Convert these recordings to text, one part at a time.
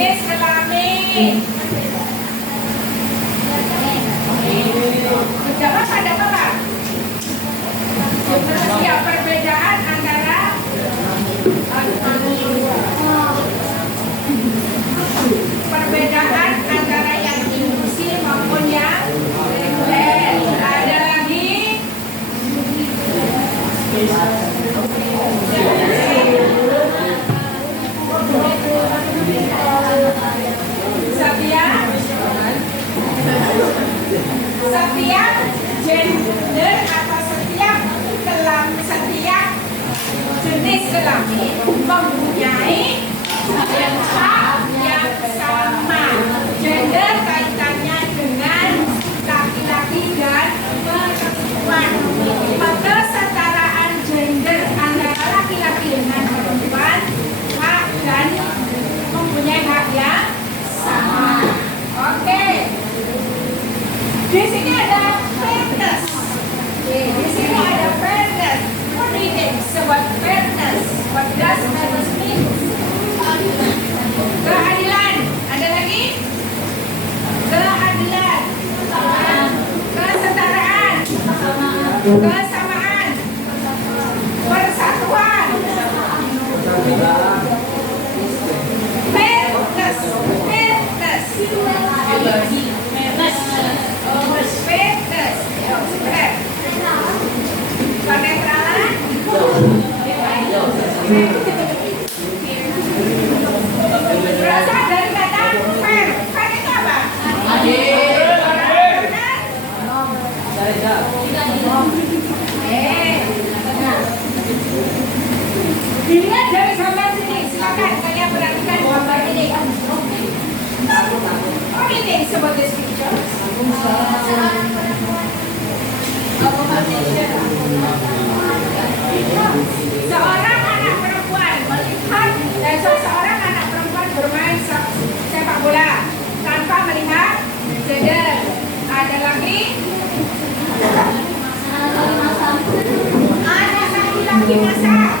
jenis kelamin. Jawab pada Bapak. Ya, perbedaan antara yang inklusif maupun yang reguler. Ada lagi setiap gender atau setiap jenis kelamin mempunyai hak yang sama. Gender kaitannya dengan laki-laki dan perempuan. Kesetaraan gender antara laki-laki dengan perempuan, hak dan mempunyai hak yang sama. Oke. Di sini ada fairness. Di sini ada fairness. Reading sebab fairness. What does fairness mean? Keadilan. Ada lagi? Keadilan. Kesetaraan. Kesamaan. Persatuan. Fairness. Fairness. Fairness. Kenetralan. Berasal dari kata fair. Fair itu apa? Adil. Benar? Dilihat dari gambar sini. Silakan kalian perhatikan gambar ini. What do you think about this picture? Seorang anak perempuan melihat seorang anak perempuan bermain sepak bola tanpa melihat gender. Ada lagi? Ada laki-laki masak.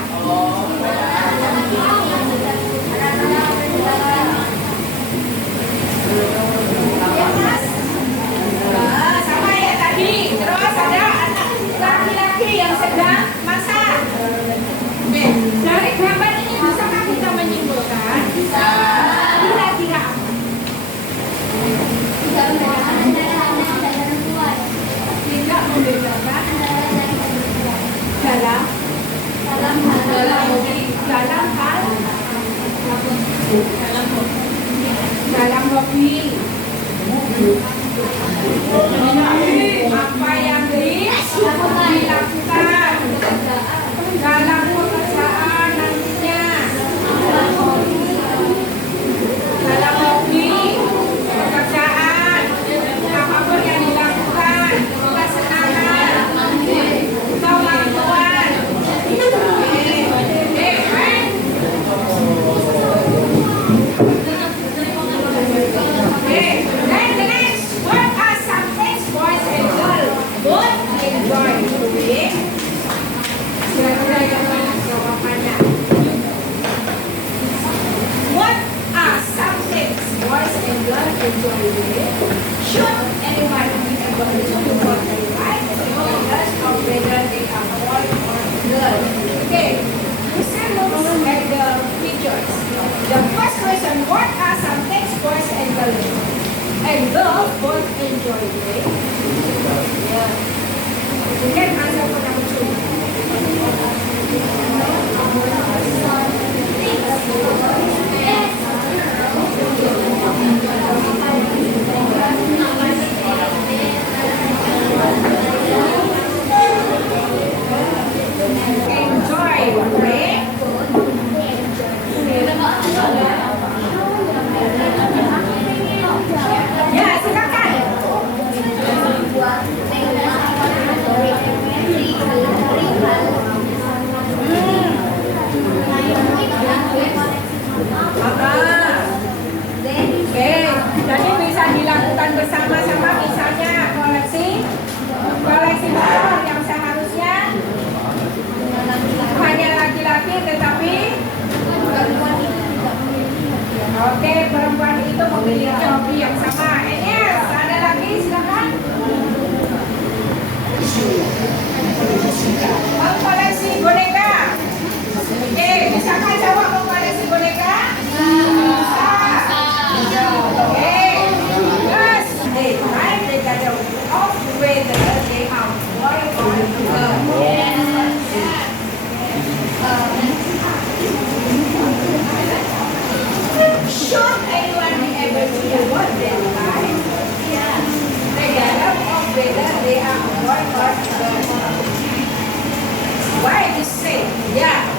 Sama ya tadi. Terus ada anak laki-laki yang sedang masak. Oke, dari gambar ini bisakah kita menyimpulkan? Kira-kira apa? Tidak membedakan dalam hobi. Apa yang dilakukan dalam pekerjaan nantinya, dalam hobi, pekerjaan, apapun yang dilakukan, kesenangan, kemampuan. Should anyone be able to do what they like, regardless of whether they are boy or girl? Okay, we still look at the pictures. The first question: what are some things boys and girls both enjoy doing? Yeah, you can answer for number two. Oke, perempuan itu memiliki hobi yang sama. Yes, ada lagi, silakan. Mengkoleksi boneka. Oke, bisakah jawab mengkoleksi boneka? Bisa. Oke. Yes. They right, they got the off whether they are boy or girl. Should anyone be able to award them, right? Regardless of whether they are a boy or girl. Why you say, yeah?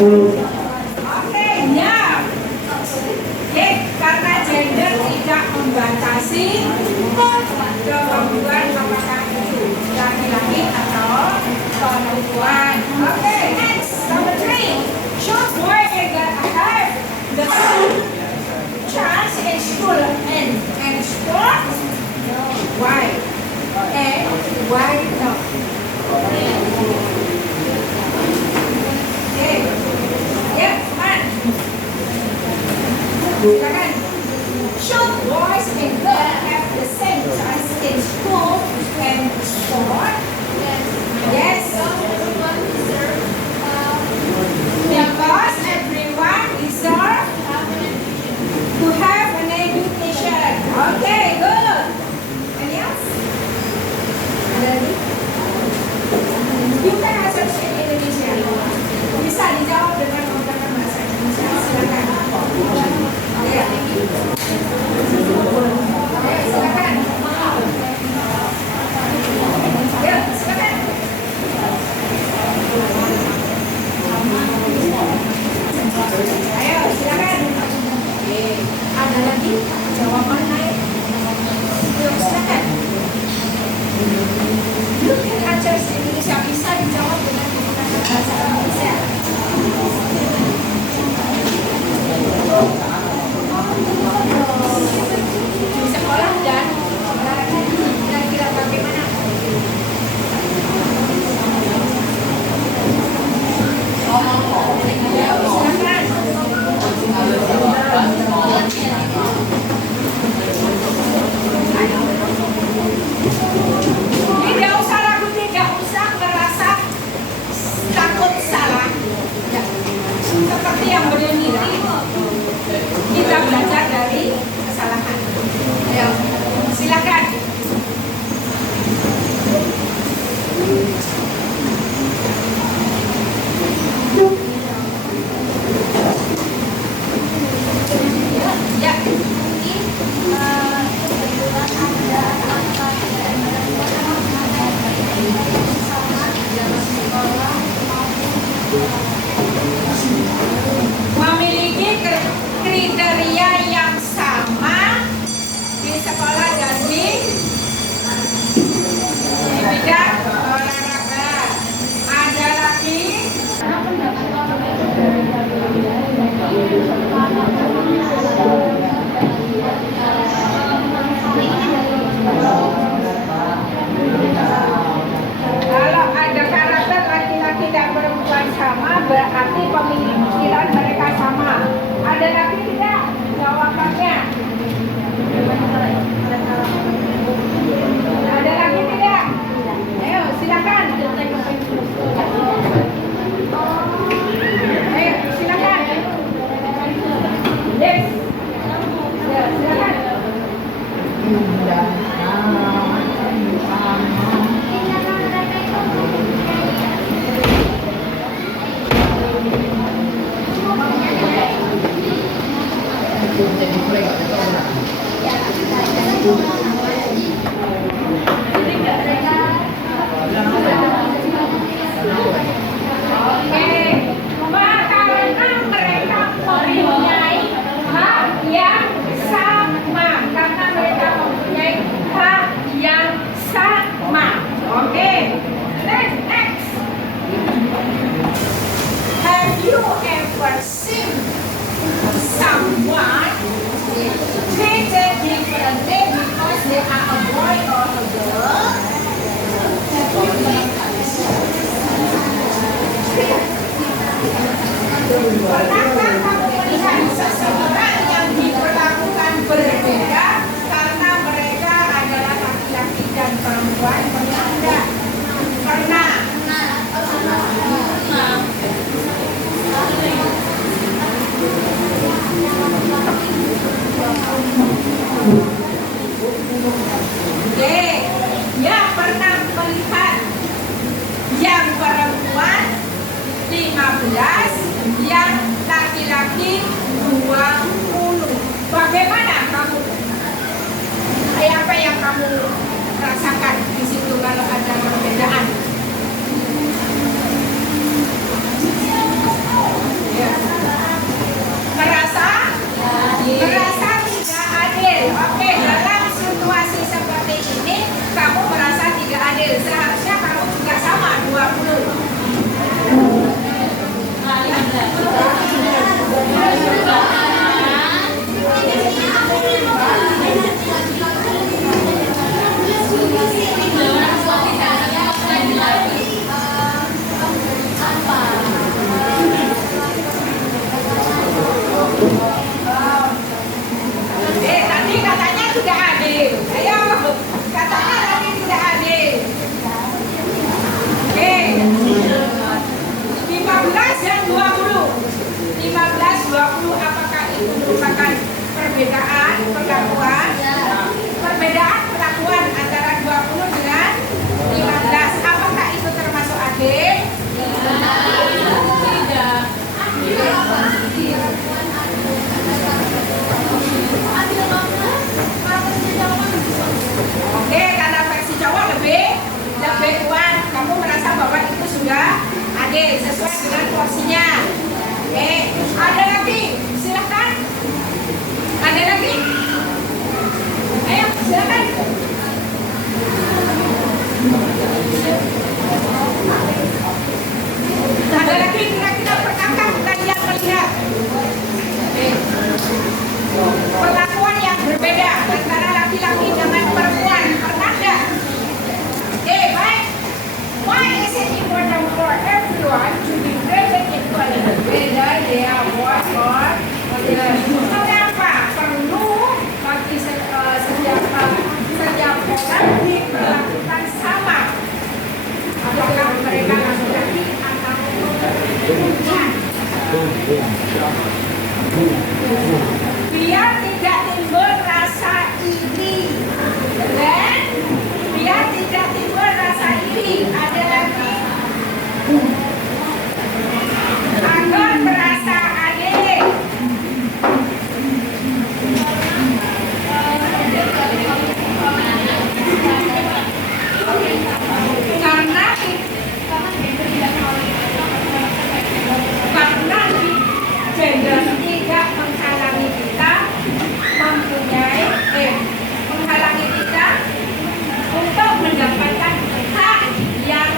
Oke, ya. Oke, karena gender tidak membatasi kemampuan apakah itu laki-laki atau perempuan. Oke, next, number 3. Should boy and girl have the same chance in school and sport? Why? And why not? Okay. Yep, man. Silakan. Should boys and girls have the same chance in school and sport? Yes. you ever seen someone treated differently because they are a boy or a girl? Pernahkah kamu melihat seseorang yang diperlakukan berbeda karena mereka adalah laki-laki dan perempuan? Pernah enggak? Pernah. Oke, ya pernah melihat yang perempuan 15, yang laki-laki 20. Bagaimana kamu? Apa yang kamu rasakan di situ kalau ada perbedaan? Ya. Merasa tidak adil. Oke, dalam situasi seperti ini kamu merasa tidak adil. Seharusnya kamu juga sama 20. Tadi katanya tidak adil. Ayo, katanya tadi tidak adil. Oke. 15 dan 20. 15, 20, apakah itu merupakan perbedaan perlakuan? Perbedaan perlakuan antara 20 dengan 15. Apakah itu termasuk adil? Tidak. Oke, karena versi cowok lebih kuat, kamu merasa bahwa itu sudah adil sesuai dengan porsinya. Oke, ada lagi, silakan. Ada lagi? Ayo, silakan. Ada lagi kira-kira pernahkah kalian melihat perlakuan yang berbeda antara laki-laki dengan perempuan? Pernah nggak? Oke, baik. Why is it important for everyone to be treated equally, whether they are boys or girls? Mengapa perlu bagi setiap orang diperlakukan sama? Apakah mereka laki-laki atau perempuan? Biar tidak timbul rasa iri, dan biar tidak timbul rasa iri, ada lagi agar merasa adil. Karena gender tidak menghalangi kita menghalangi kita untuk mendapatkan hak yang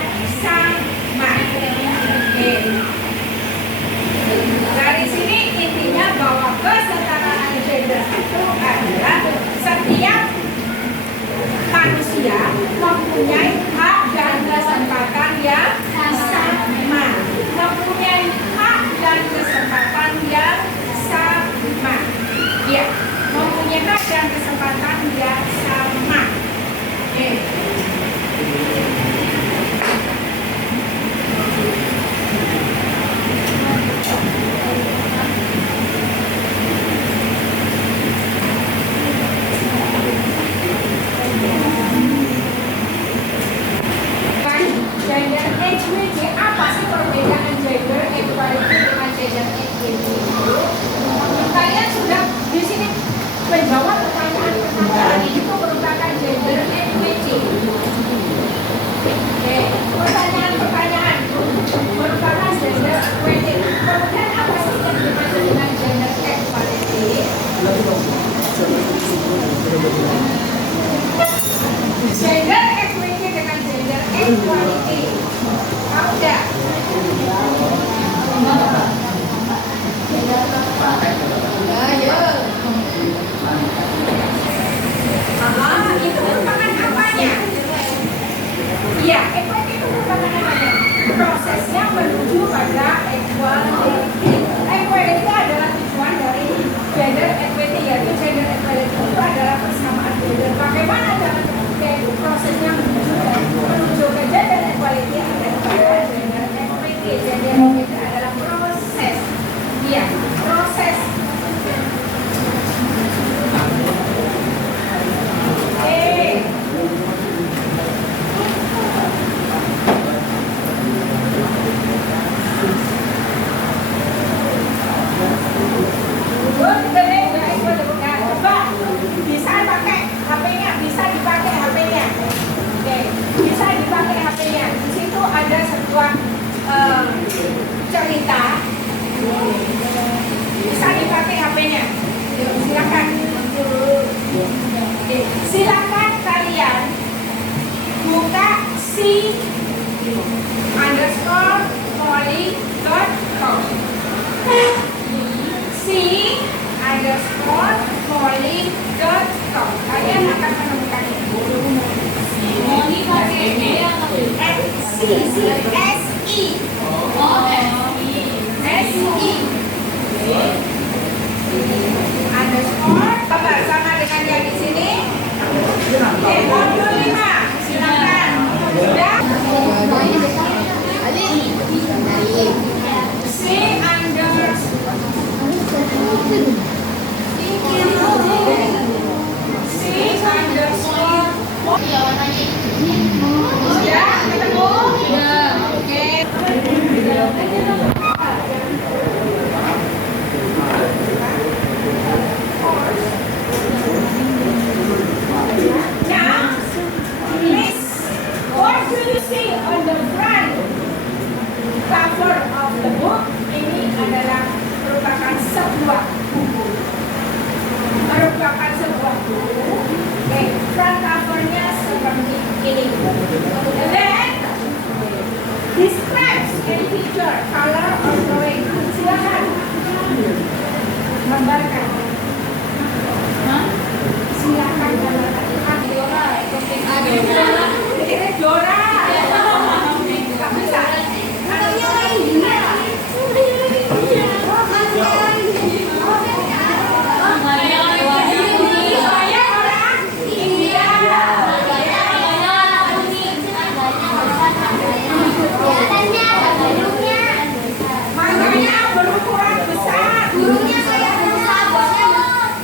Gurunya kayak sahabatnya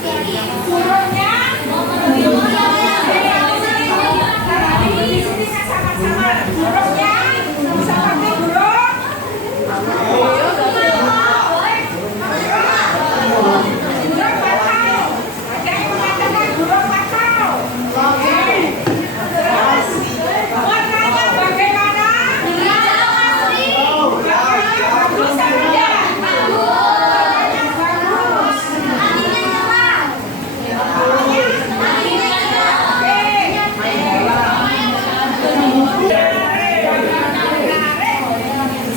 ini. Gurunya di sini kan sama-sama. Gurunya seperti burung. Burung patau. Ada yang mengatakan burung patau. Oke. Terus warnanya bagaimana? Bagus saja. Warnanya bagus.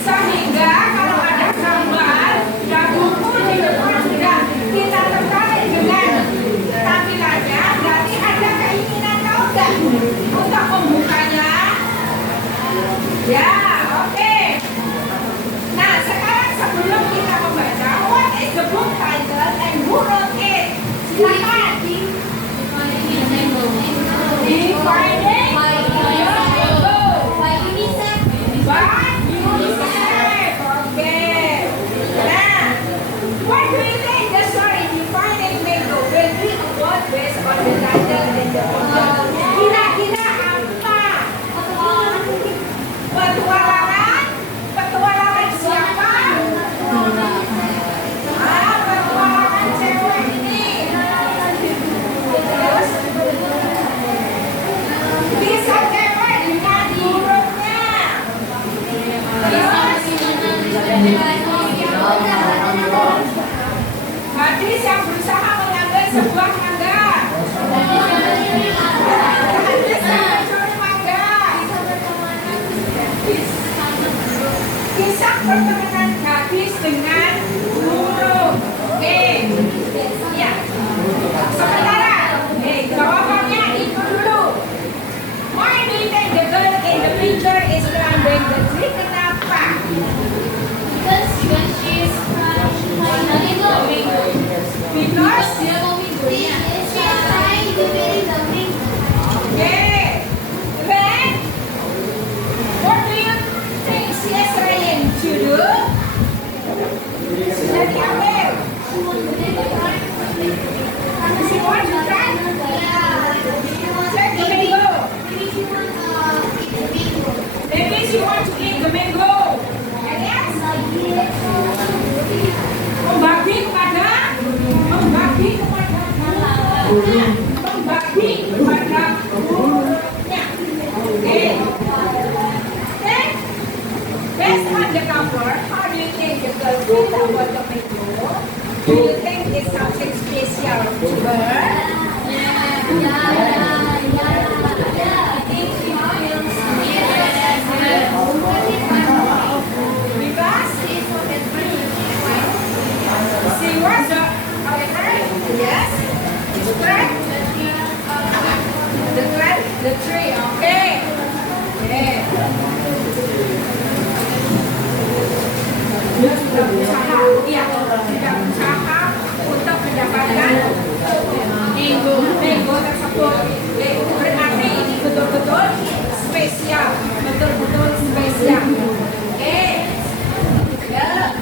Sehingga kalau ada gambar dan buku di depan sudah kita tertarik dengan tampilannya, berarti ada keinginan tahu nggak untuk membukanya? Ya, oke. Nah, sekarang sebelum kita membaca, what is the book title and who wrote it? Silakan. Defining okay. Nah, what do you think the story Defining Mango will be about based on the title and the author? Kira-kira apa? Petualangan? Petualangan siapa? Petualangan cewek ini. Terus bisa cewek dengan burungnya. Terus gadis yang berusaha mengambil sebuah mangga. Gadis yang mencuri mangga. Kisah pertemanan gadis dengan burung. Oke. Ya. Sementara, jawabannya itu dulu. Why do you think the girl in the picture is climbing the tree? Kenapa? Because okay. Then what do you think she is trying to do? Sudah diambil. She wants to try. Check the mango. Maybe she wants to eat the mango. And yes. Membagi kepada burungnya. Oke. Then based on the cover, how do you think the girl feel about the mango? Do you think it's something special to her? Because she was a yes, correct. The tree, okay. Dia sudah berusaha, iya, sudah berusaha untuk mendapatkan mango tersebut. Berarti ini betul-betul spesial, betul-betul spesial. Oke. Ya.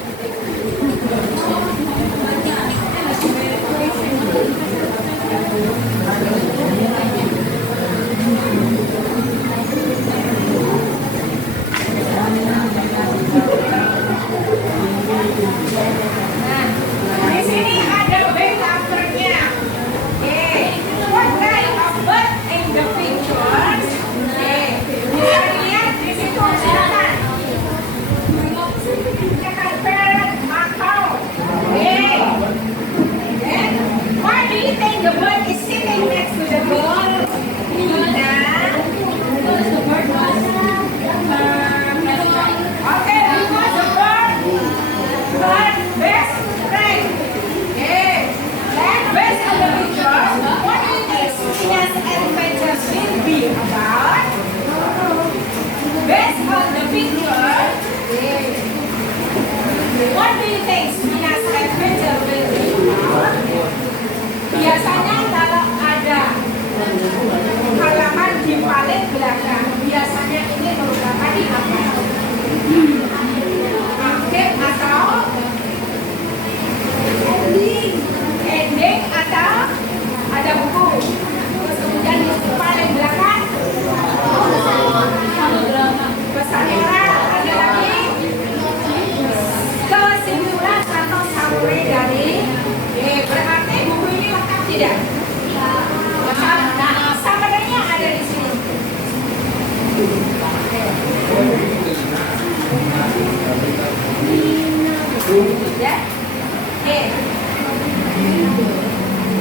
Okay.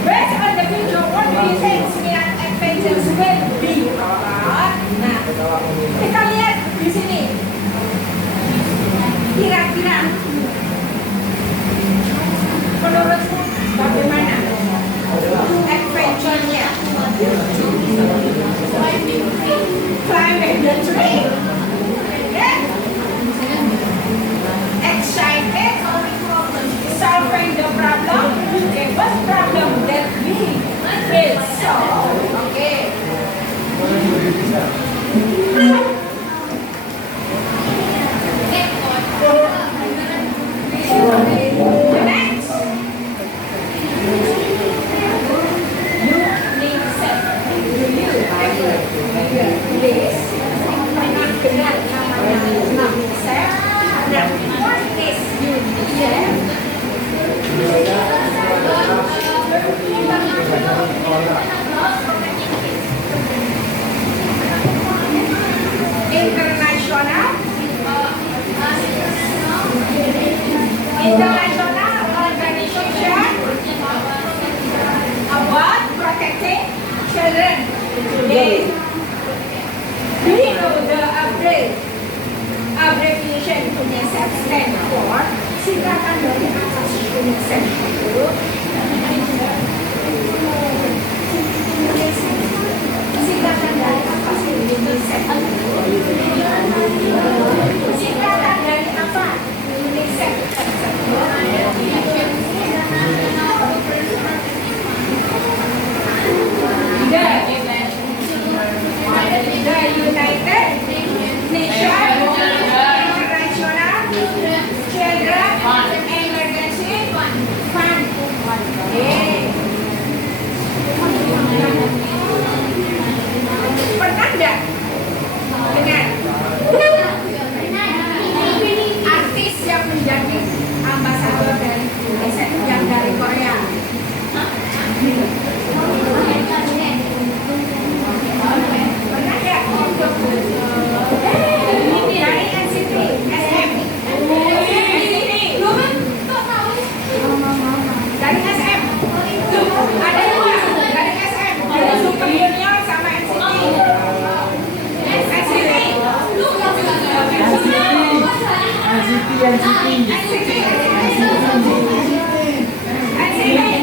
Based on the picture, what do you think Seminar Adventures will be about? Nah, kita lihat di sini. Kira-kira menurutmu bagaimana adventure-nya? Climbing the tree. Yeah. Excited, solving the problem. Okay, what problem that we will solve? Okay. Next. You need set. Do you ever this? Pernah dengar namanya set? Nah, what is UNICEF? International organization about protecting children. Okay. Do you know the abbreviation UNICEF stand for? Singkatan dari atas UNICEF itu. Singkatan dari atas UNICEF itu. Singkatan dari apa? UNICEF The United Nations International Children Emergency Fund. Pernah nggak dengar artis yang menjadi ambasador dari UNICEF yang dari Korea? Pernah nggak untuk dari NCT, SM? Dari SM ada dua, dari SM ada Super Junior sama NCT.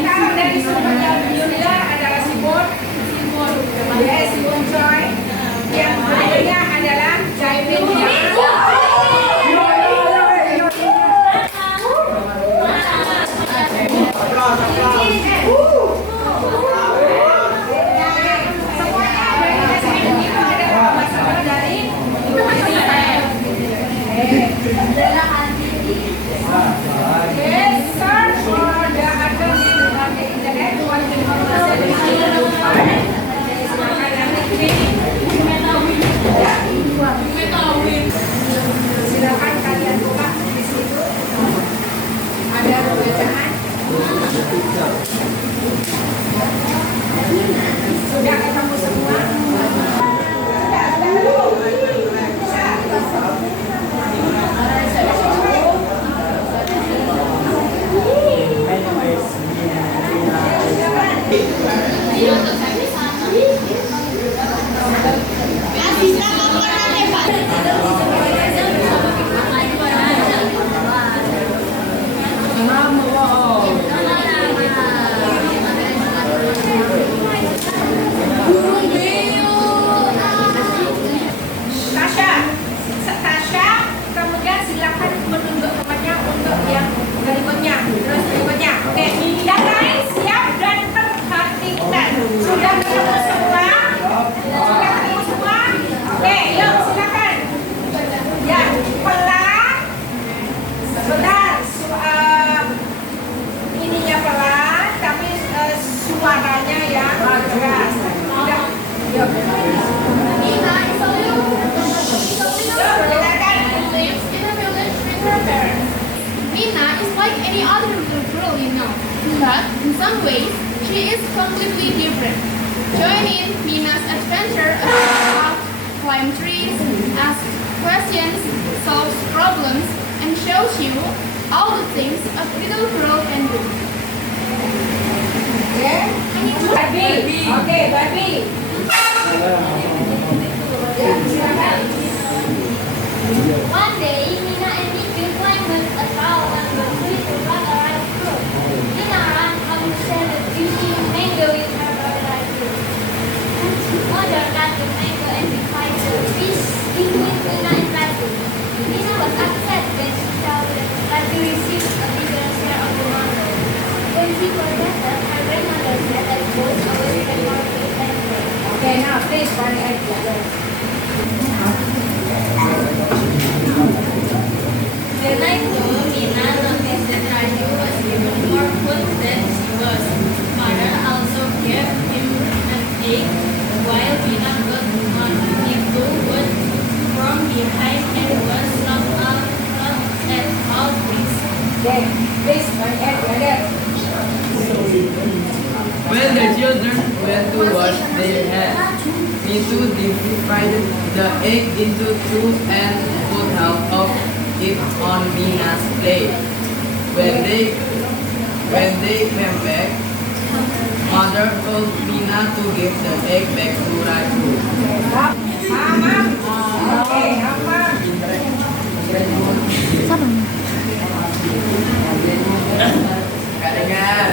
Kalau dari Super Junior adalah Sibon, yes, Sibon Choi. Yang lainnya adalah Jaemin. Silakan kalian buka di situ. Ada bacaan. Sudah ketemu semua? Tasya, kemudian silakan menunjuk temannya untuk yang berikutnya. Terus berikutnya. Oke, yang lain siap dan perhatikan. Sudah ketemu semua? Sudah ketemu semua? Oke, yuk silakan. Ya, pelan. Benar. Ininya pelan, tapi suaranya yang keras. Sudah. Yuk. Mina is like any other little girl you know, but in some ways, she is completely different. Join in Mina's adventure as she walks, climb trees, asks questions, solves problems, and shows you all the things a little girl can do. Okay? Barbie. Okay, Barbie. Ya, silakan. One day, Mina and Nicky climbed a cow and were free to run around the road. Mina ran up to share the juicy mango with her brother Arthur. Mother cut the mango and divided the piece between Mina and Ratu. Mina was upset when she saw that Ratu received a bigger share of the mango. When she forgot that, her grandmother said that both always had more to than her. Okay, now please one egg together. The night before, Mina noticed that Raju was given more food than she was. Mother also gave him an egg, while Mina got one. He too was from behind and was not at all pleased. Okay, please one egg together. When the children went to wash their hands, Mitu divided the egg into two and put half of it on Mina's plate. When they came back, Mother told Mina to give the egg back to Raju. Mama. Okay, Mama. Gak dengar.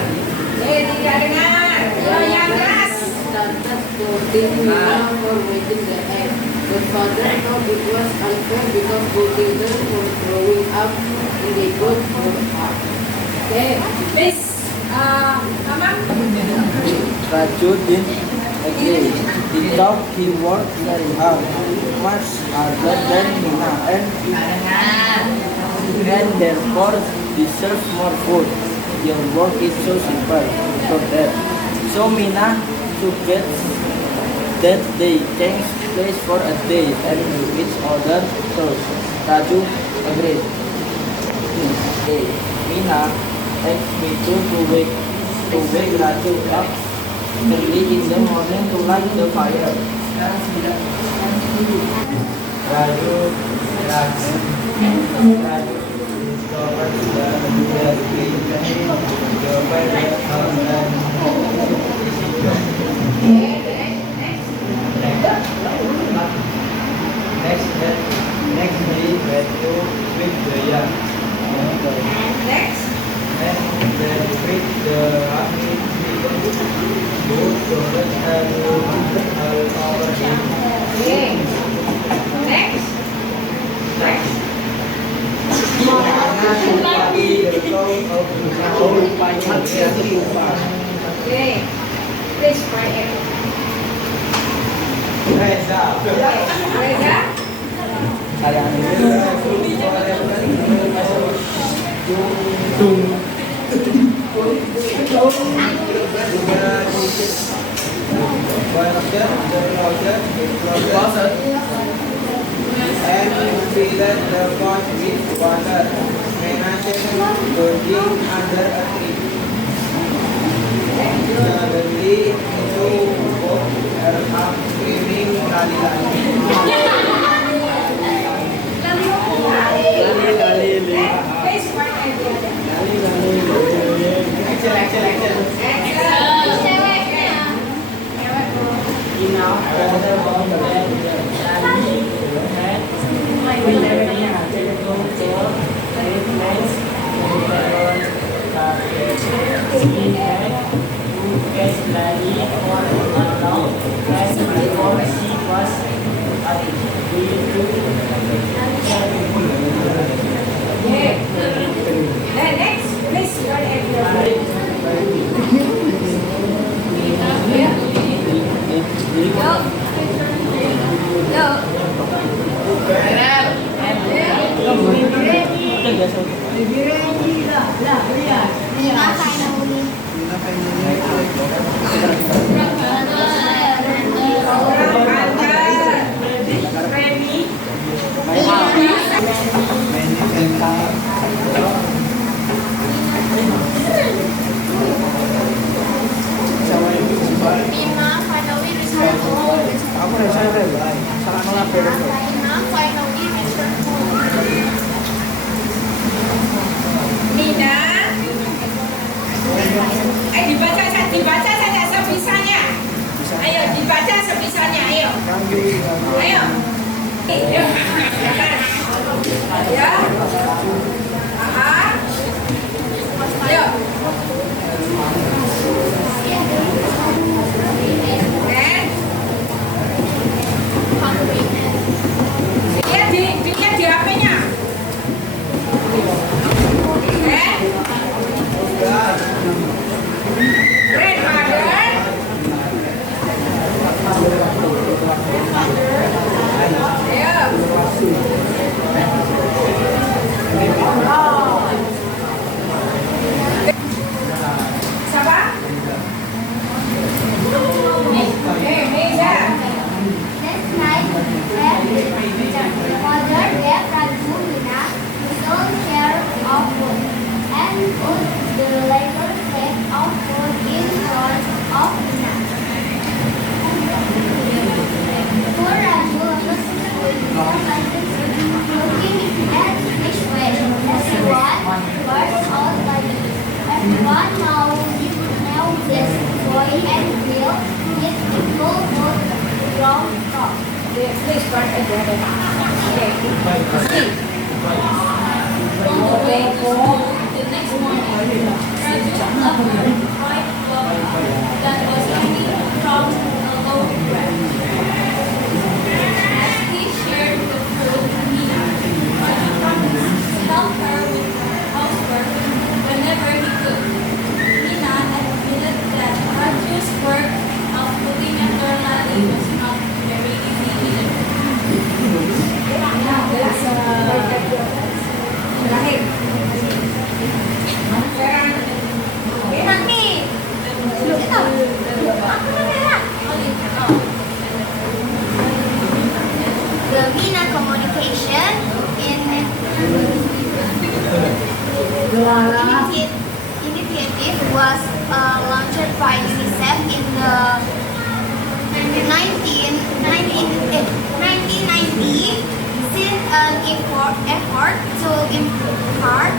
Tidak dengar. Yang keras. Started scolding Mina for wetting the egg. The father thought it was unfair because both children were growing up and they both grew up. Okay, please. Mama. Raju did agree. He thought he worked very hard, much harder than Mina, and therefore deserves more food. Your work is so simple, so Mina suggests that they change place for a day and do each other chores. Raju agreed. Okay. Mina asked me to wake Raju up early in the morning to light the fire. Raju discovered the Next day, Raju with the young. Next. Then with the army, both children have over him. Okay. Next. Next. Okay. Please one egg. Reza. And fill the pot with water. Going under a tree. Suddenly, Mitu woke up screaming, "Lali, lali." Please one egg. Okay. Then next, please one egg. Mina finally returned home. Mina finally returned home. Ayo. Yuk. Ya. Ayo. Dilihat di HP-nya. Grandmother. Siapa? Neza. That's nice. Father gave Raju Mina his own share of food and put the later set of food in front of Mina. Poor Raju was looking at this way. Everyone burst out like everyone now this boy and Will get the full food from top. Please start again. Okay. Sleep. On the way to school the next morning, Raju observed a bright cloud that was hanging from a low branch. As he shared the food with Nina, Raju promised to help her with her housework whenever he could. Nina admitted that Raju's work of looking after Lali was not very easy either. Terakhir. Sekarang. Enak nih. The Mina communication initiative was launched by UNICEF in the 1990, since an effort to impart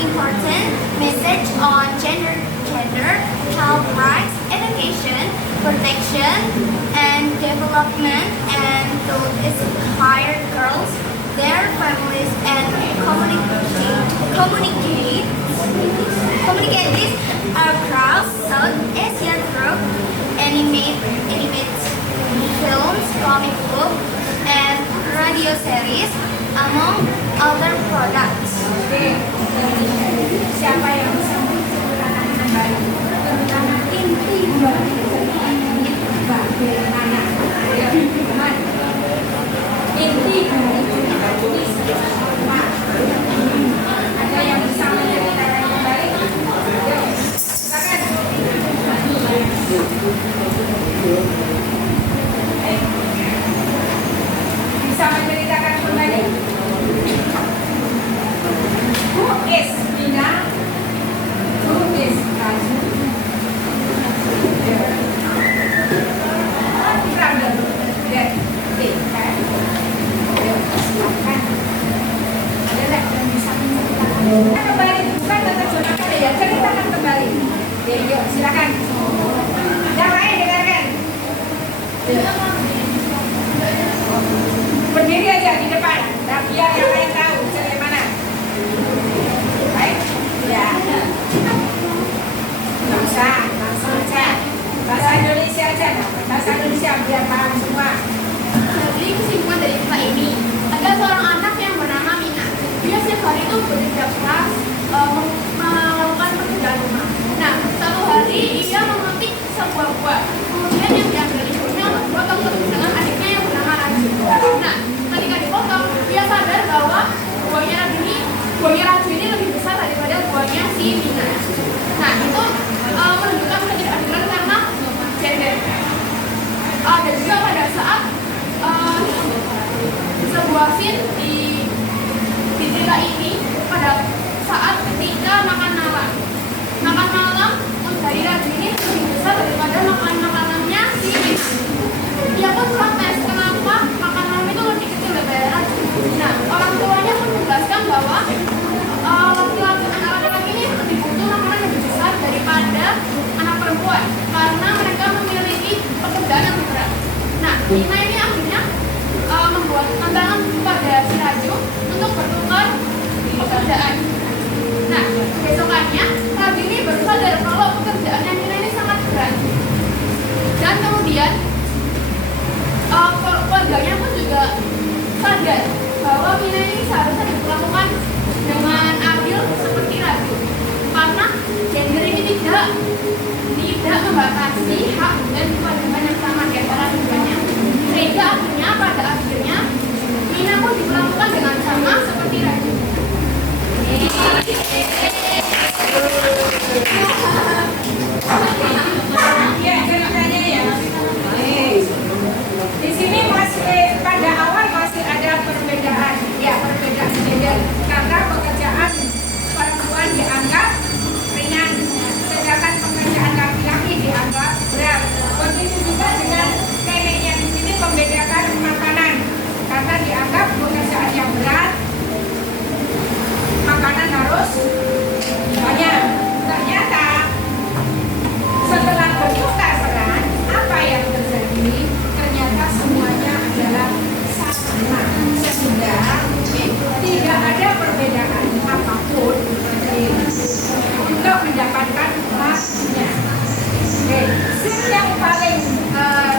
important message on gender, child rights, education, protection, and development, and to inspire girls, their families, and communicate this across South Asia through animated films, comic book, and radio series, among other products. Oke. Siapa yang bisa menggunakan kembali tentang inti dari bagaimana inti dari ini sama. Ada yang bisa menceritakan kembali? Yuk, silakan. Bisa menceritakan kembali? Who is Mina? Who is Raju? Problem that they have. Silakan. Ada nggak yang bisa menceritakan? Kembali, bukan menerjemahkan ya, ceritakan kembali. Oke, yuk silakan. Yang lain dengarkan. Berdiri aja di depan, dan biar yang lain tahu bagaimana. Baik, ya. Nggak usah, langsung aja. Bahasa Indonesia aja, bahasa Indonesia biar paham semua. Jadi kesimpulan dari cerita ini, ada seorang anak yang bernama Mina. Dia setiap hari itu bekerja keras melakukan pekerjaan rumah. Nah, satu hari ia memetik sebuah buah. Kemudian yang diambil ibunya untuk dipotong dengan adiknya yang bernama Raju. Nah, ketika dipotong, dia sadar bahwa buahnya Raju ini lebih besar daripada buahnya si Mina. Nah, itu menunjukkan ketidakadilan karena gender. Dan juga pada saat sebuah scene di cerita ini, pada saat ketika makan malam dari Raju ini lebih besar daripada makanannya si Mina. Dia pun protes kenapa makan malam itu lebih kecil daripada Raju. Nah, orang tuanya pun menjelaskan bahwa anak laki-laki ini lebih butuh makanan lebih besar daripada anak perempuan karena mereka memiliki pekerjaan yang berat. Nah, Mina ini akhirnya dan kewajiban yang sama di antara keduanya. Sehingga akhirnya pada akhirnya Mina pun diperlakukan dengan sama seperti Raju. Ya, ceritanya ya. Di sini masih pada awal masih ada perbedaan. Ya, perbedaan gender karena pekerjaan perempuan dianggap ringan, sedangkan pekerjaan laki-laki dianggap berat. Begitu juga dengan neneknya di sini membedakan makanan karena dianggap pekerjaan yang berat, makanan harus banyak. Ternyata setelah bertukar peran, apa yang terjadi? Ternyata semuanya adalah sama, sehingga tidak ada perbedaan apapun untuk mendapatkan haknya. Scene yang paling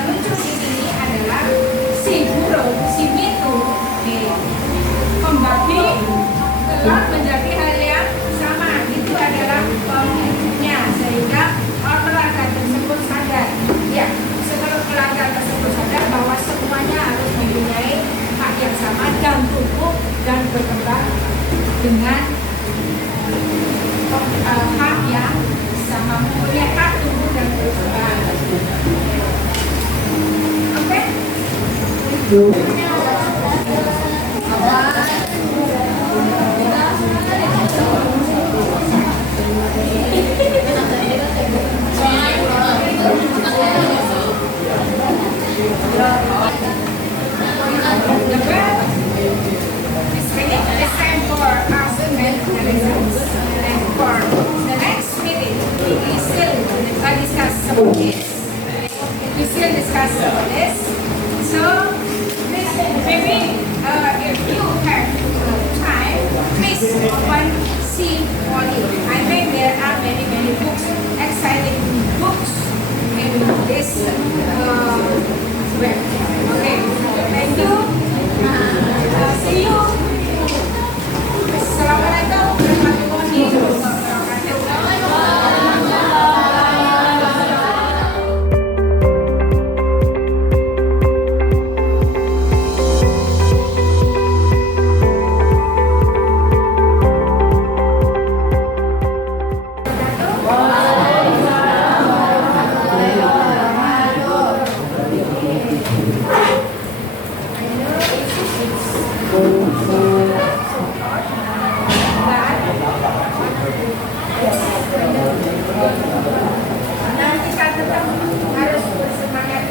lucu di sini adalah si Guru, si Mitu membagi telur menjadi hal yang sama. Itu adalah pemiliknya, sehingga keluarga tersebut sadar. Ya, setelah keluarga tersebut sadar bahwa semuanya harus mempunyai hak yang sama dan tumbuh dan berkembang dengan hak yang sama, mempunyai hak tumbuh dan berkembang. Oke? The bell is ringing. It's time for our women analysis. And for the next meeting, we still discuss some of this. We still discuss some of this. So, please, maybe if you have time, please open see volume. I think there are many books, exciting books in this web. Okay, thank you. See you. Assalamualaikum warahmatullahi wabarakatuh. Nah, kita tetap harus bersemangat.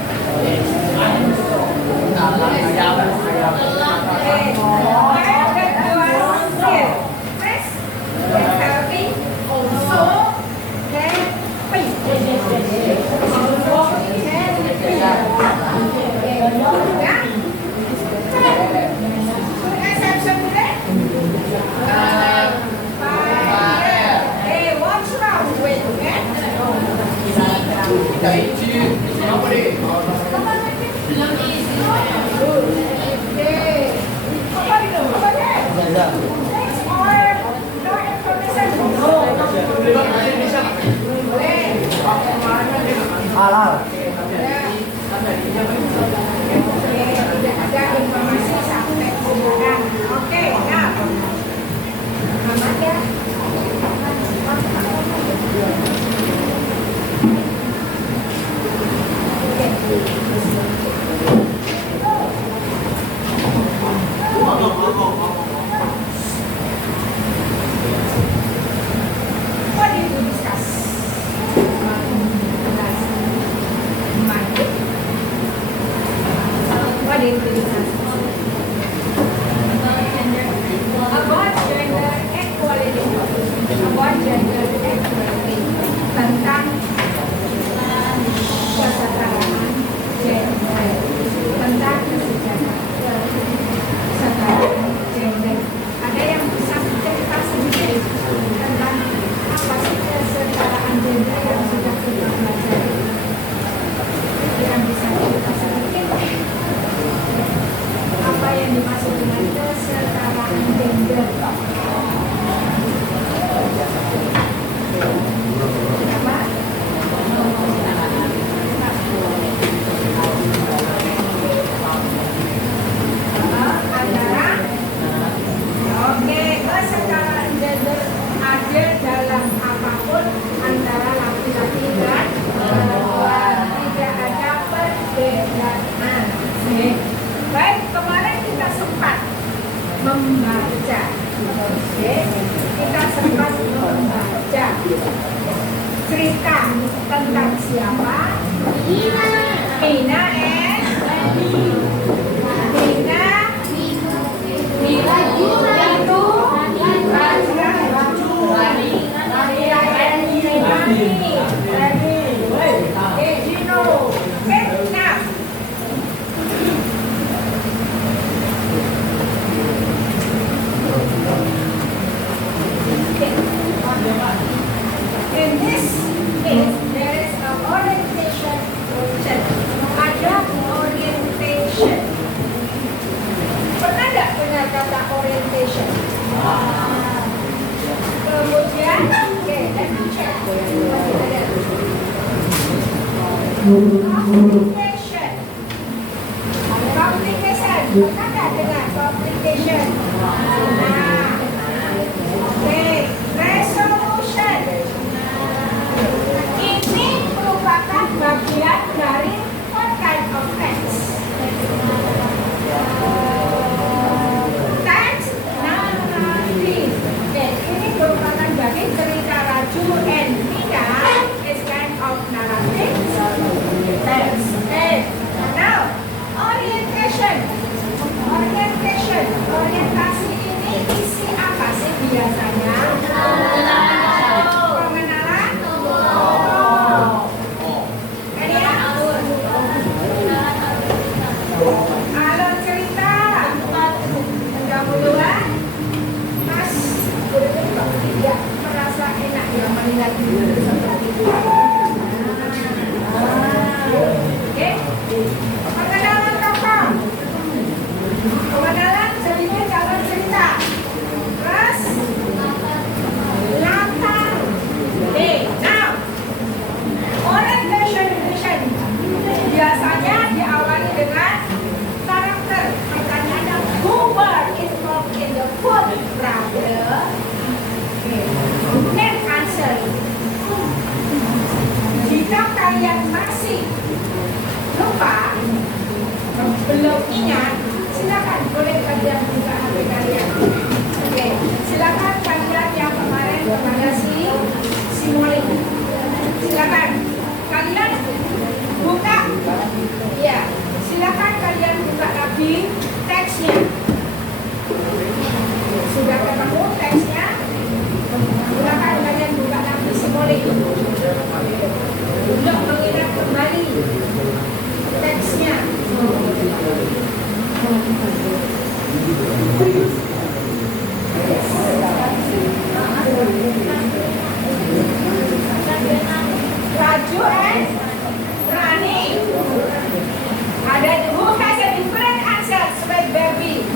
Halal. Tidak ada informasi sampai sekarang. Oke, nah, Muhammad ya. What did you discuss? cerita tentang siapa? Mina and Mina itu in this case, there is an orientation. Ada orientation. Pernah nggak dengar kata orientation? Kemudian, oke, let me check. Complication. Complication. Pernah nggak dengar complication? Nah, oke, resolution. Ini merupakan bagian dari what kind of text? Text narrative. Ini merupakan bagian cerita Raju and Mina is kind of narrative text. Now, orientation. Orientasi ini isi apa sih biasanya? Pengenalan. Alur cerita. Pendahuluan. Mas, tidak merasa enak ya melihat seperti itu. Oke. Pengenalan tokoh. Pengenalan jadinya jalan cerita. Terus latar. Oke, now orientation biasanya diawali dengan karakter. Pertanyaannya, who were involved in the food problem? Then answer. Jika kalian masih lupa, belum ingat, silakan boleh kalian buka HP kalian. Oke, silakan kalian yang kemarin kepada si Molly. Silakan kalian buka. Ya, silakan kalian buka lagi teksnya. Sudah ketemu teksnya? Silakan kalian buka lagi si Molly. Untuk mengingat kembali teksnya. Raju and Rani. Ada who has a different answers with baby.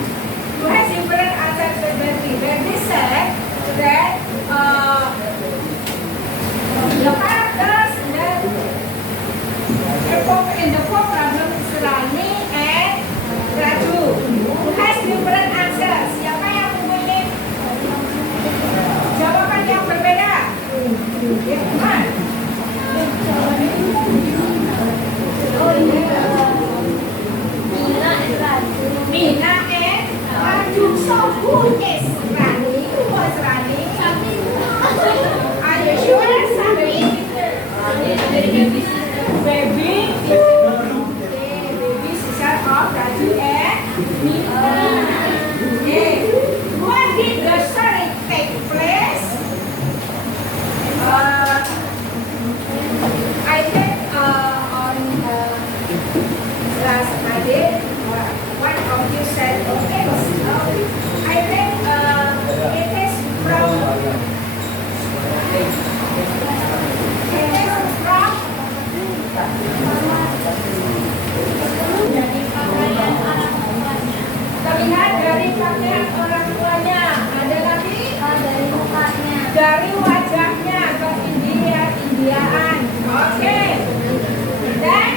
Who has different answers with baby. Baby said that the characters in the four problem is Rani and Raju. Who has different answers? Siapa yang memilih jawaban yang berbeda? Mina and Raju. So who is Rani? Who was Rani? Are you sure? Sami? Baby. Baby sister of Raju and Mina. Okay. When did the story take place? I think on last Friday, one of you said, okay, I think it is from terlihat dari pakaian orang tuanya. Ada lagi dari mukanya, dari wajahnya, ke-Indiaan. Oke. Dan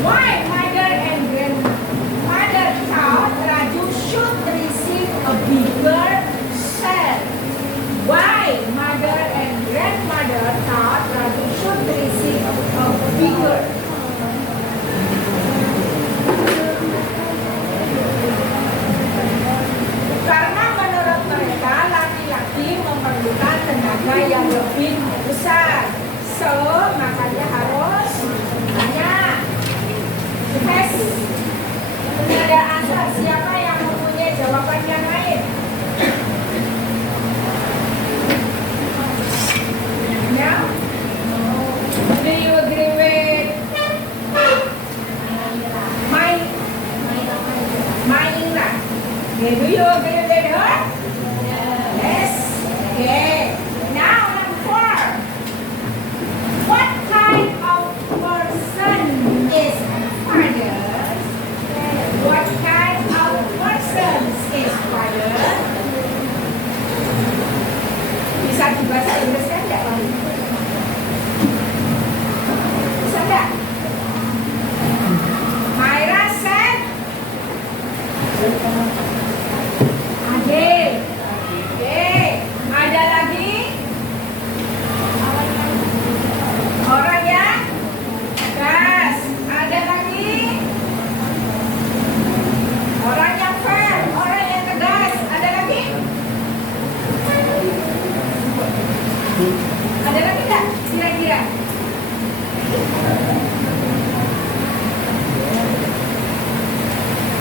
why mother and grandmother thought Raju should receive a bigger share? Why mother and grandmother thought Raju should receive a bigger? Karena menurut laki-laki memerlukan tenaga yang lebih besar. So, makanya harus banyak. Tes. Ada answer. Siapa yang mempunyai jawaban yang lain? Now, do you agree with my Ingra? Okay, do you agree with her? Yes. Okay. Now, number 4. What kind of person is father? What kind of person is father? Bisa dibahasa Inggris kan enggak, Bang? Bisa enggak? Myra said Ade. Oke. Ada lagi? Orang yang tegas. Ada lagi? Orang yang fair. Orang yang tegas. Ada lagi? Ada lagi nggak? Kira-kira?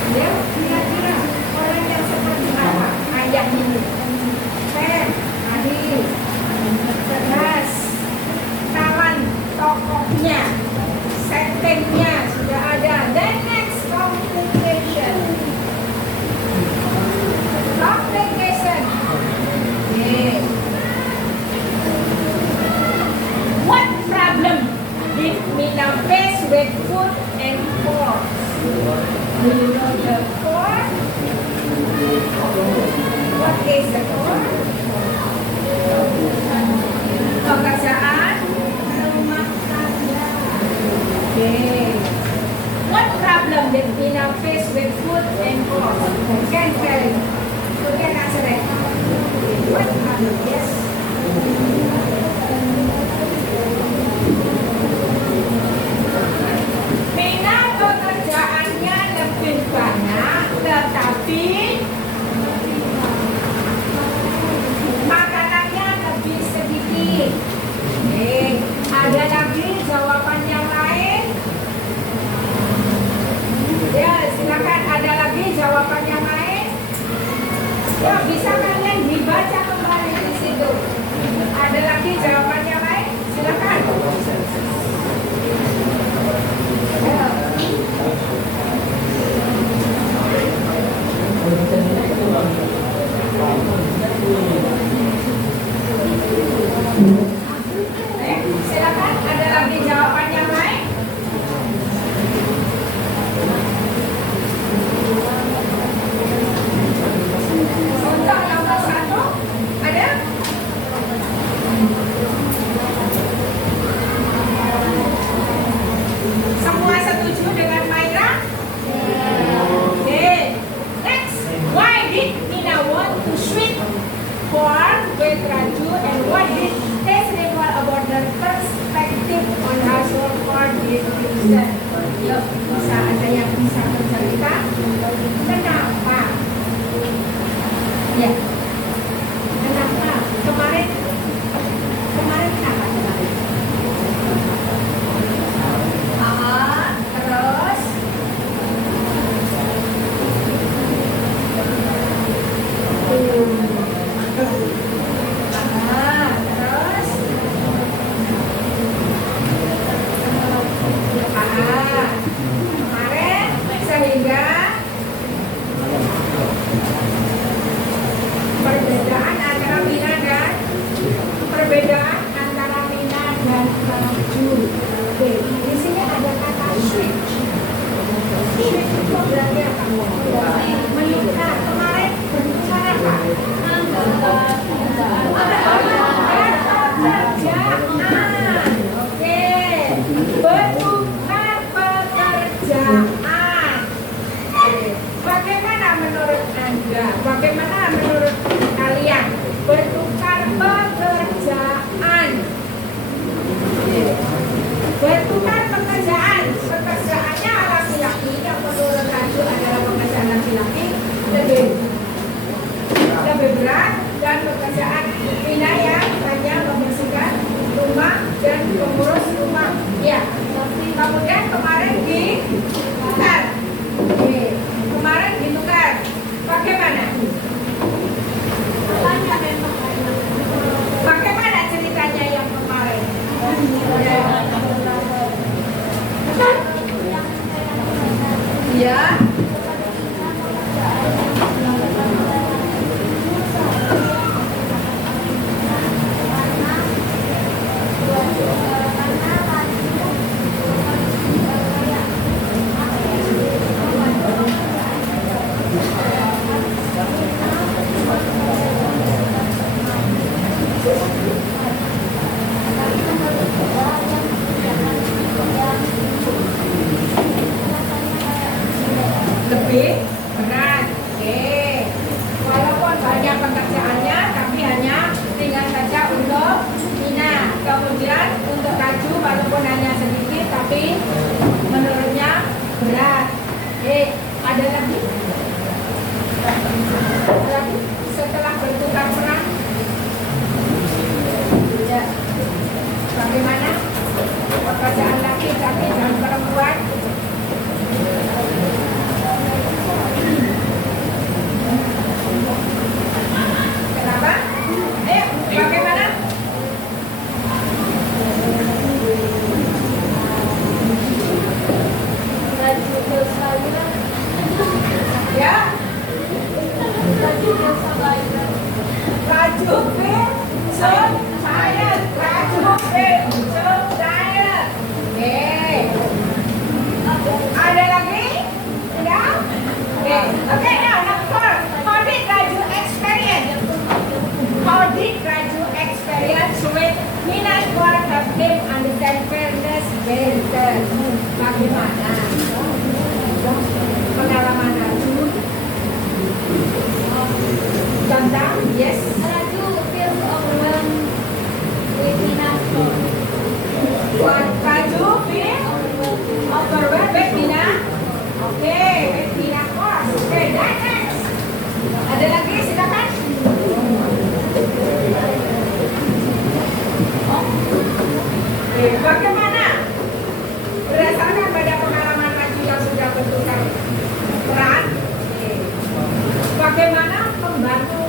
Ya, kira-kira orang yang seperti apa? Ayah ini. Fair, adil, tegas, kawan tokohnya, settingnya sudah ada. Then next, complication. Complication. Okay. What problem did Mina face with food and force? Do you know the force? What is the force? Pekerjaan rumah tangga. Okay. What problem did Mina face with food and force? Can tell. You can answer it. What problem? Yes. Mina pekerjaannya lebih banyak, tetapi makanannya lebih sedikit. Oke, ada lagi jawaban yang lain? Ya, silakan. Ada lagi jawaban yang lain? Ya, bisa kalian dibaca kembali di situ. Ada lagi jawaban yang lain? Silakan. Silakan, ada lagi jawaban yang lain? Untuk nomor 1 ada? Semua setuju dengan Myra? Okay. Next, why did Nina want to switch corn with Raju, and what did Tess recall about their perspective on household corn in Houston? Yuk, bisa ada yang bisa bercerita? Kenapa? Ya. Kenapa? Kemarin kenapa kemarin? Terus kemarin sehingga perbedaan antara Mina dan Raju. Oke, di sini ada kata switch. Switch itu berarti apa? Menukar. Kemarin berbicara apa? Pekerjaan. Oke, bertukar pekerjaan. Bagaimana menurut Anda? Bagaimana menurut kalian? Bertukar pekerjaan. Bertukar pekerjaan. Pekerjaannya laki-laki, yang menurut Raju adalah pekerjaan laki-laki, lebih berat dan pekerjaan Mina yang hanya membersihkan rumah dan pengurus rumah. Ya. Kemudian kemarin ditukar. Oke. Kemarin ditukar. Bagaimana? Bagaimana ceritanya yang kemarin? Ya. Lebih berat. Oke. Walaupun banyak pekerjaannya, tapi hanya ringan saja untuk Mina. Kemudian untuk Raju, walaupun hanya sedikit, tapi menurutnya berat. Ada lagi? Lagi setelah bertukar peran. Ya. Bagaimana? Pekerjaan laki-laki dan perempuan. Kenapa? Bagaimana? Ya. Raju film saya. Raju film saya. Oke. Ada lagi? Sudah? Oke, now number 4. How did Raju experience? How did Raju experience with Mina's work help him understand fairness better? Bagaimana? Pengalaman Raju tentang yes. Raju feels overwhelmed with Mina's work. Raju feel overwhelmed with Mina. Oke, with Mina course. Oke, next. Ada lagi, silakan. Bagaimana? Berdasarkan pada pengalaman Raju yang sudah bertukar peran, bagaimana membantu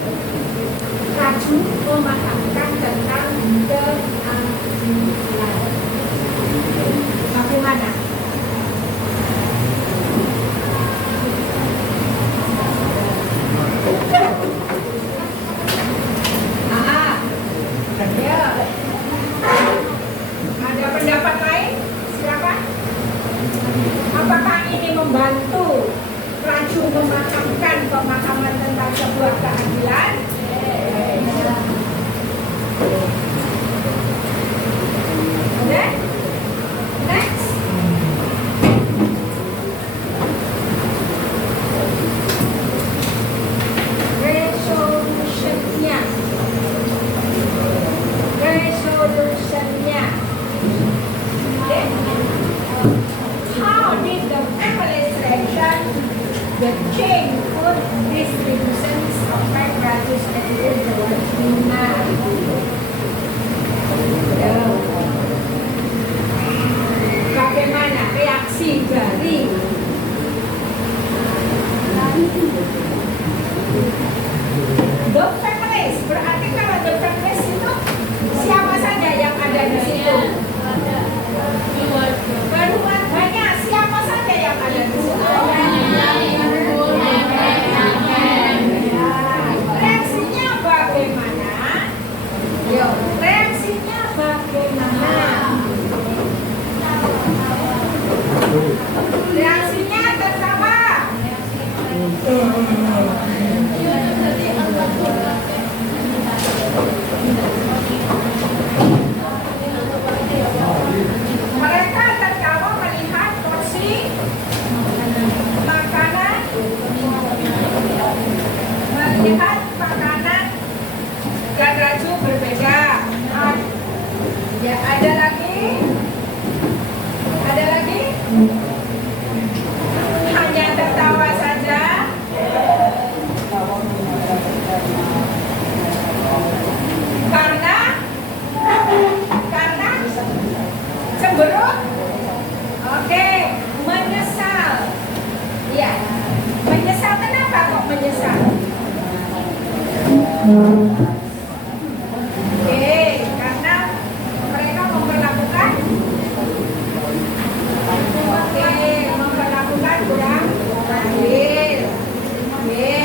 Oke, karena mereka memperlakukan kurang adil. Oke.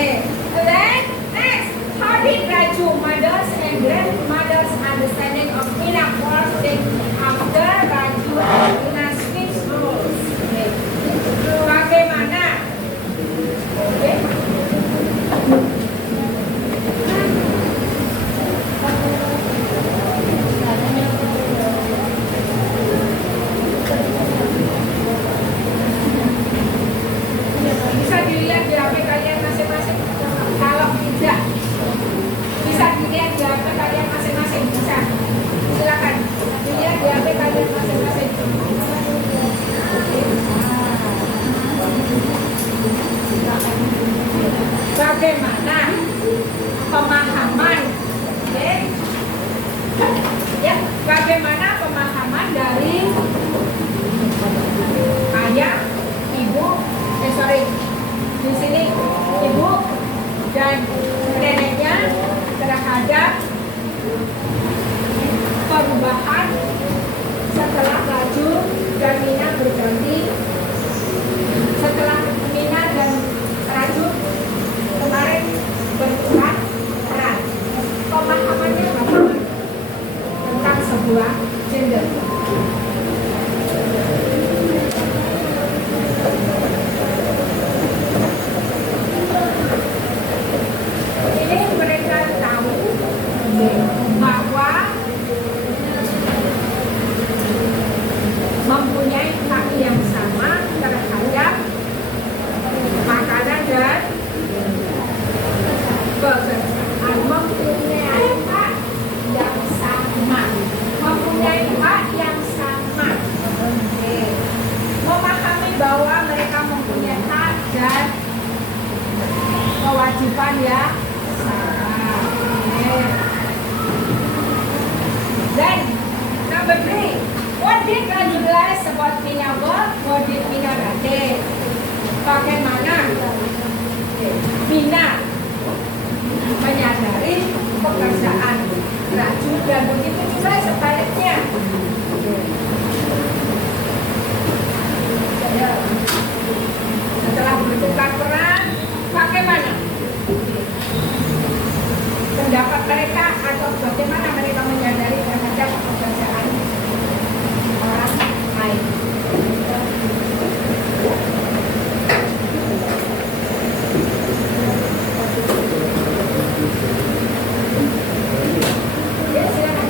Then next, how did Raju mothers and grandmothers understanding of Mina first after Raju and Mina switch roles? Oke. Bagaimana? Oke. Bisa dilihat di HP kalian masing-masing. Kalau tidak, bisa dilihat di HP kalian masing-masing. Bisa. Silakan dilihat di HP kalian masing-masing. Bagaimana pemahaman? Oke. Ya, bagaimana pemahaman dari ayah, ibu, di sini ibu dan neneknya terhadap perubahan setelah Raju dan Mina berganti, setelah Mina dan Raju kemarin bertukar peran. Pemahamannya bagaimana tentang sebuah gender? Ini mereka tahu bahwa mempunyai hak yang sama terhadap makanan dan pekerjaan, mempunyai hak yang sama, mempunyai hak yang sama. Oke. Memahami bahwa mereka mempunyai hak dan kewajiban ya. Then number 3, what did Raju realize about Mina work? What did Mina rate? Bagaimana Mina menyadari pekerjaan Raju dan begitu juga sebaliknya. Setelah bertukar peran, bagaimana pendapat mereka atau bagaimana mereka menyadari terhadap pekerjaan orang lain? Ya, silakan.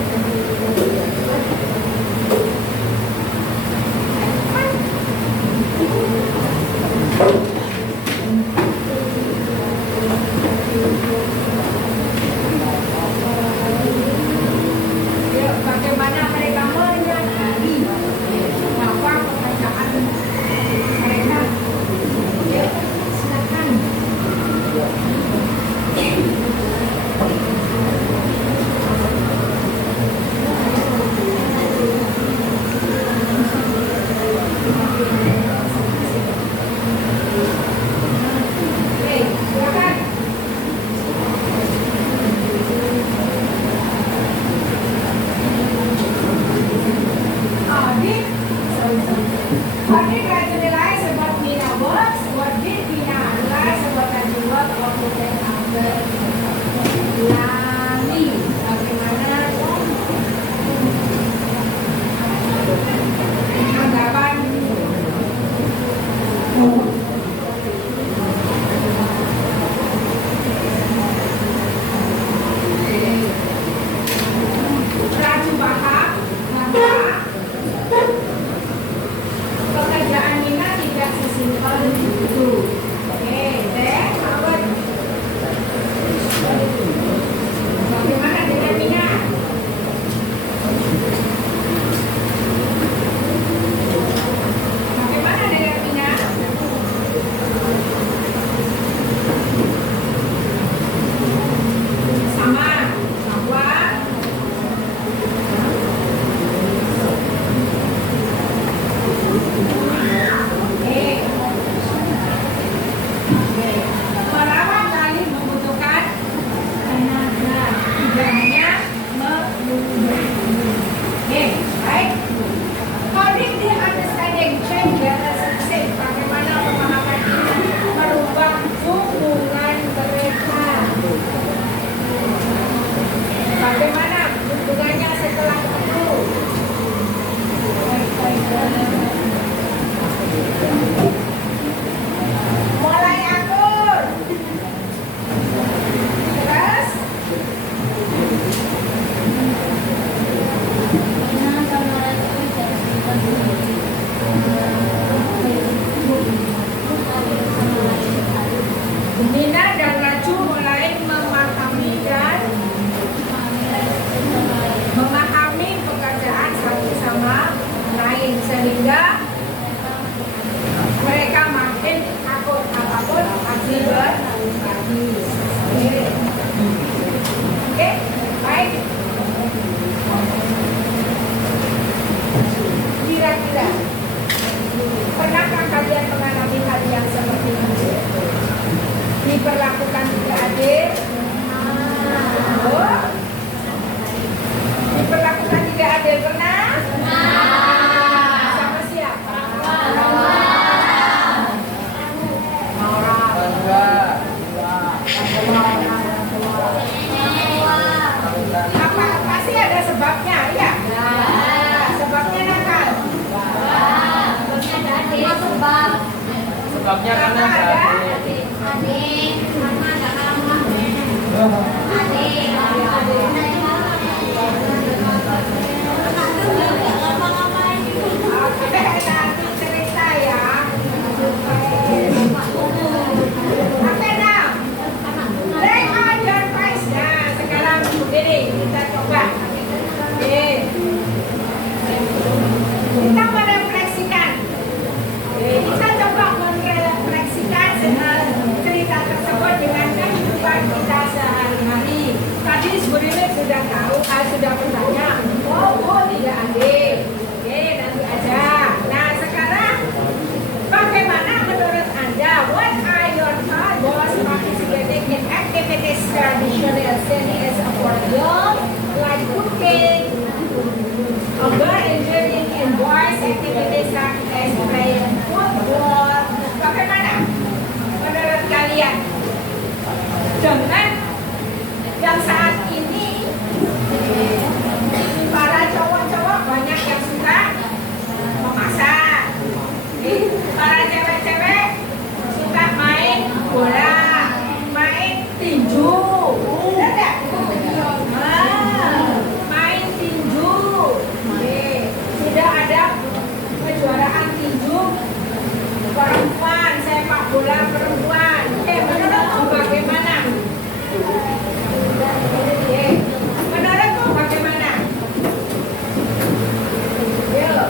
Jadi kita coba. Oke. Kita merefleksikan. Kita coba merefleksikan cerita tersebut dengan kehidupan kita sehari-hari. Tadi sebenarnya sudah tahu, sudah bertanya. Oh, tidak adik. Oke, nanti aja. Nah, sekarang bagaimana menurut Anda? What are your thoughts was participating in activities traditional study as a for young, like cooking, outdoor engineering, and boys activities such as playing football? Bagaimana menurut kalian? Dengan yang saat ini para cowok-cowok banyak yang suka memasak, para cewek-cewek suka main bola, main tinju, ada? Main tinju. Sudah ada kejuaraan tinju perempuan, sepak bola perempuan. Menurutmu bagaimana? Menurutmu bagaimana? Yuk.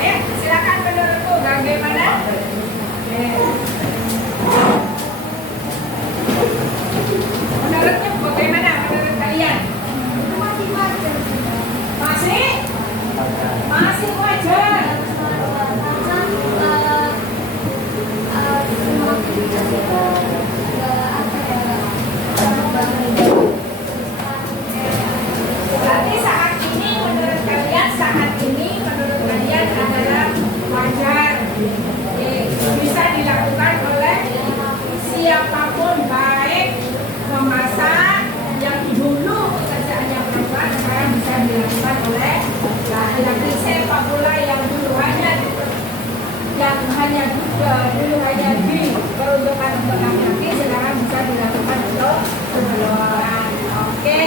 Ayo, silakan menurutmu bagaimana? Menurutmu bagaimana? Menurut kalian? Masih wajar. Berarti saat ini menurut kalian adalah wajar. Bisa dilakukan oleh siapapun, baik memasak yang dulu pekerjaannya perempuan sekarang bisa dilakukan oleh laki-laki. Sepak bola yang dulu hanya diperuntukkan untuk laki-laki sekarang bisa dilakukan untuk semua orang. Oke,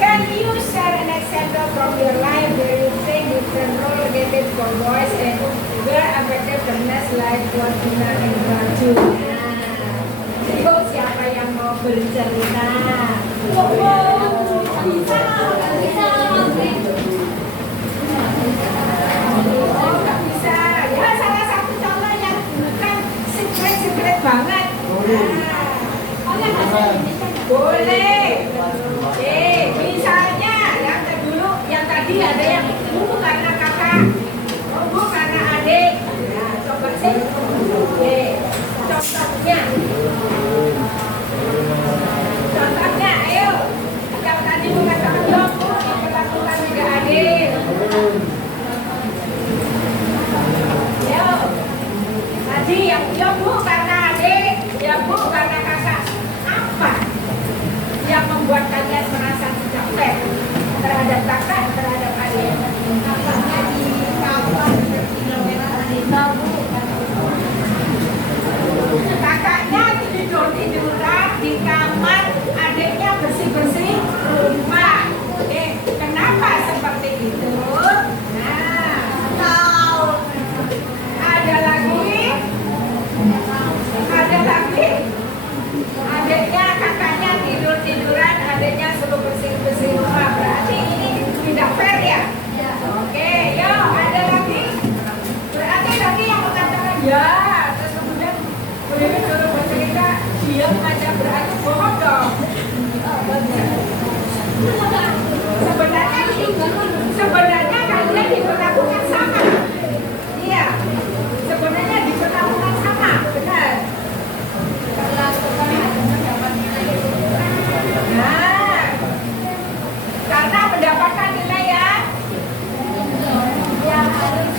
can you share an example from your life where you think different role given for boys and where effectiveness like what Tina and Raju? Yuk, siapa yang mau bercerita? Bisa. Oh, nggak bisa. Ya, salah satu contoh yang kan secret banget. Boleh. Misalnya yang tadi ada yang bu karena kakak, bu karena adik. Nah, coba sih. Contohnya, ayo. Yang tadi mengatakan bu diperlakukan juga adik. Tadi yang bu karena adik, yang bu karena kakak. Apa yang membuat kalian merasa tidak fair terhadap kakak, terhadap adik? Kakaknya di kamar berkilometer, kakaknya tidur-tiduran di kamar, adiknya bersih-bersih rumah. Kenapa seperti itu? Nah, ada lagi, adiknya, kakaknya tidur-tiduran, adiknya suruh bersih-bersih rumah. Berarti ini tidak fair ya? Oke, yuk ada lagi. Berarti lagi yang mengatakan ya, terus kemudian boleh suruh bercerita, diam aja, berarti bohong dong. Sebenarnya kalian diperlakukan sama. Iya, sebenarnya diperlakukan sama, benar. Nah, karena mendapatkan nilai ya harus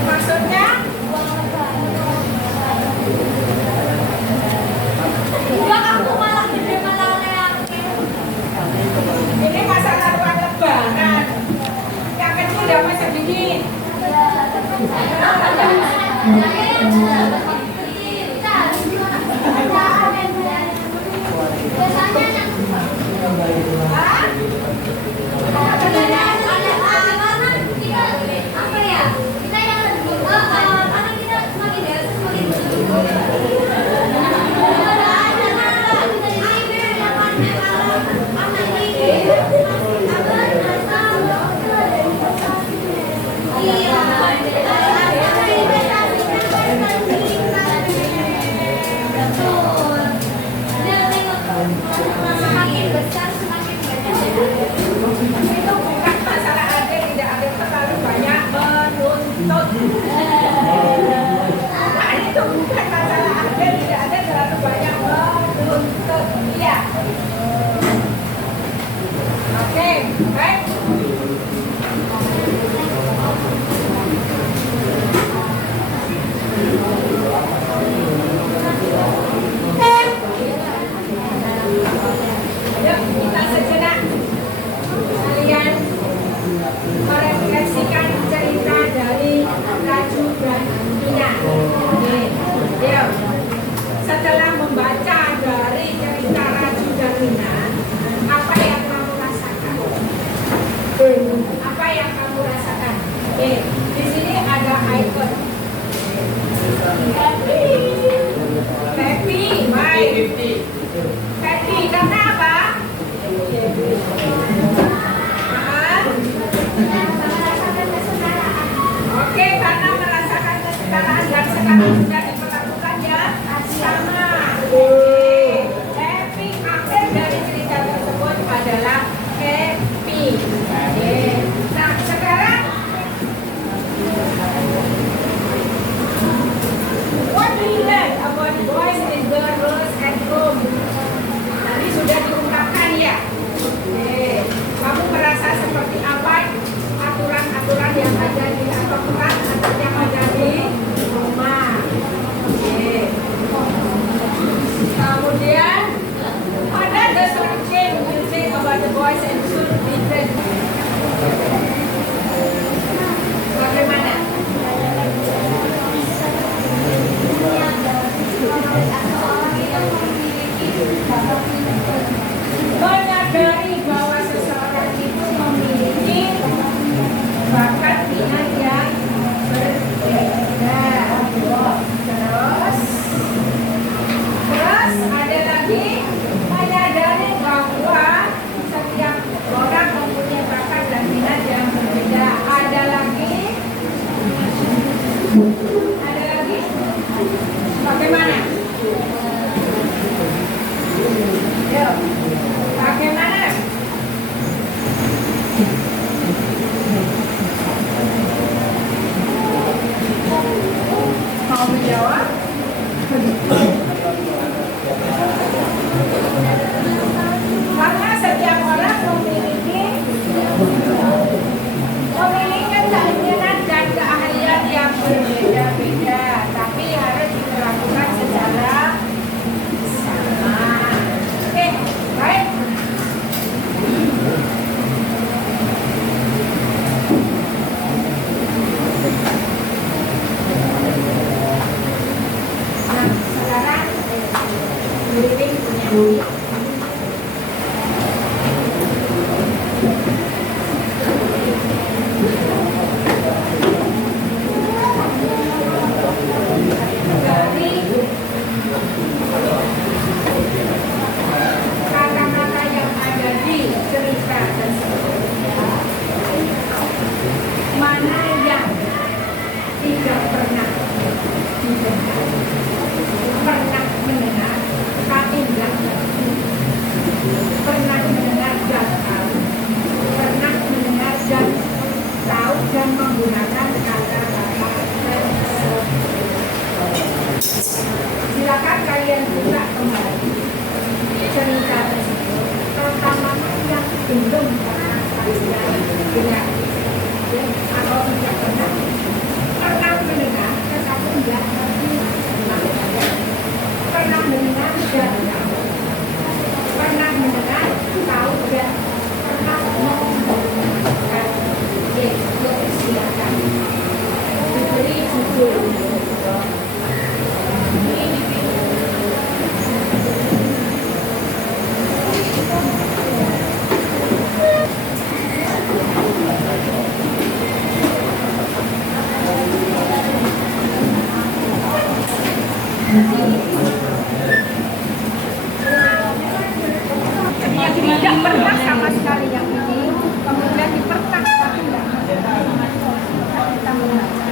maksudnya enggak, aku malah gede malah ini masalah ruang lebaran yang kecil dapat sedikit. Apa ya? Betul. Dia tengok semakin besar semakin banyak. Itu bukan masalah ada tidak ada terlalu banyak menuntut. Nah, itu bukan masalah ada tidak ada terlalu banyak menuntut. Iya. Oke, baik. Ayo kita sejenak kalian merefleksikan cerita dari Raju dan Ina. Oke, yuk. Setelah membaca dari cerita Raju dan Ina, apa yang kamu rasakan? Apa yang kamu rasakan? Oke, di sini ada icon. Happy, baik. Happy karena apa? Oke, karena merasakan kesetaraan dan sekarang sudah diperlakukan ya sama. Oke, happy akhir dari cerita tersebut adalah happy. Oke, nah sekarang what we learn about boys and girls at home. Tadi sudah diungkapkan ya. Oke, kamu merasa seperti apa aturan-aturan yang ada di atau peran yang ada di rumah. Oke. Kemudian ada the change you say about the boys and should be different. Bagaimana? Menyadari bahwa seseorang itu memiliki bakat minat yang berbeda. Terus ada lagi menyadari bahwa setiap orang mempunyai bakat dan minat yang berbeda. Ada lagi bagaimana? Yuk, bagaimana? Mau menjawab? Karena setiap orang memiliki keinginan dan keahlian yang berbeda-beda, tapi harus diperlakukan secara sama. Oke, baik. Nah, sekarang keliling punya dari kata-kata yang ada di cerita tersebut, mana yang tidak pernah didengar, pernah mendengar, tapi enggak pernah mendengar dan tahu, pernah mendengar dan tahu dan menggunakan kata-kata tersebut. Silakan kalian buka kembali cerita tersebut, terutama yang belum pernah kalian dengar atau tidak pernah mendengar tetapi enggak pernah mendengar dan tahu, pernah mendengar tahu dan pernah menggunakan. Silakan diberi judul. Yang tidak pernah sama sekali yang ini, kemudian di pernah tapi enggak. Kita mengajar.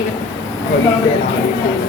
Bahasa Indonesia.